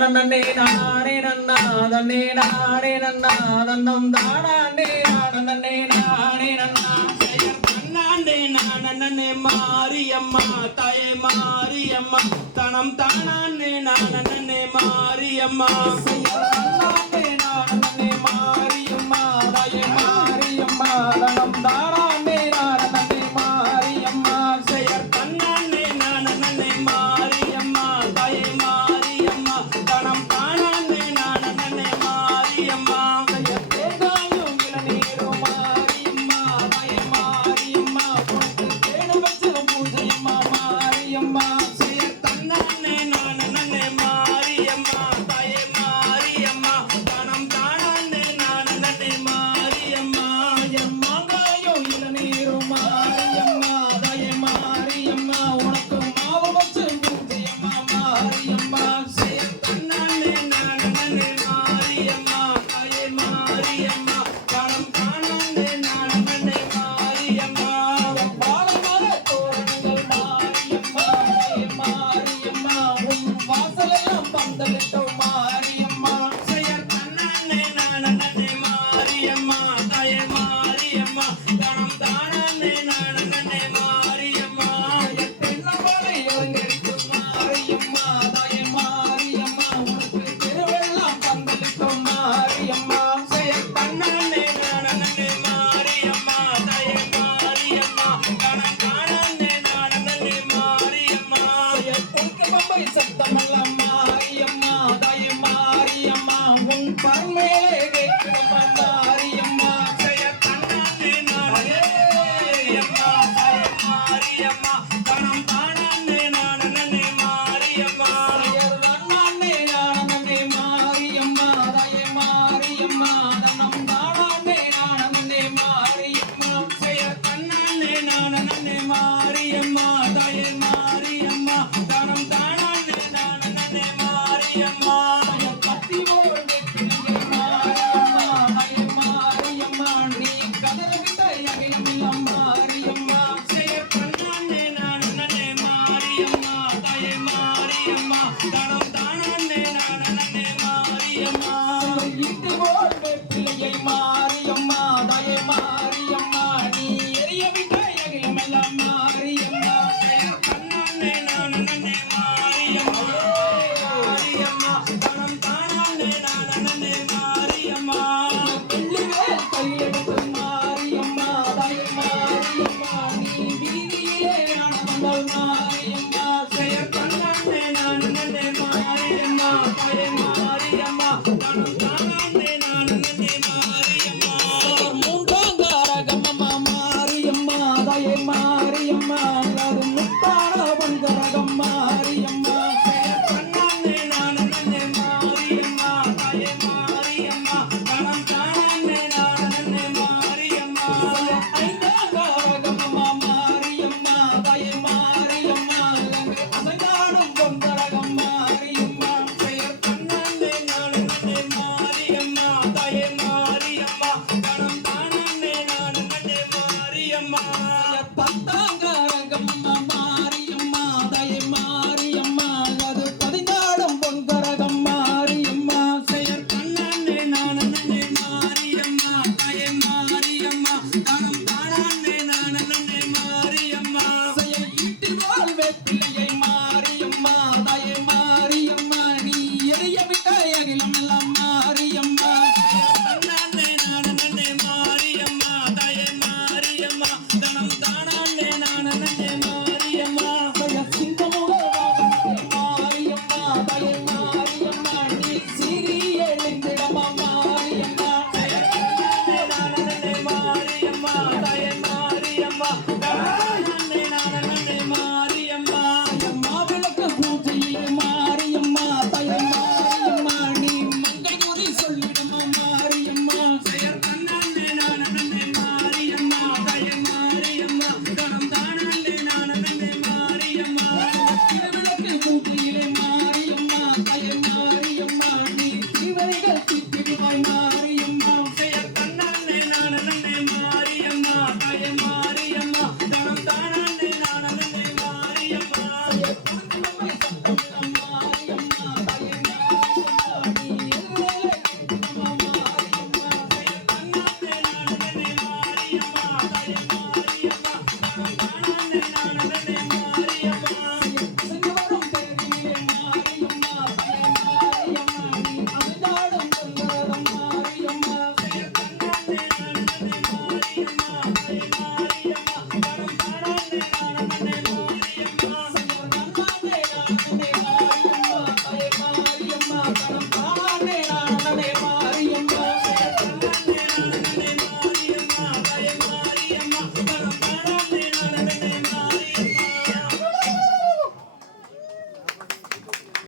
நன்னே நானே நன்னா தன்னே நானே நன்னா தன்னம் தானே நானே நானே நன்னா தன்னாண்டே நானே மாரியம்மா தாயே மாரியம்மா தனம் தானே நானே மாரியம்மா don't mind. Amen.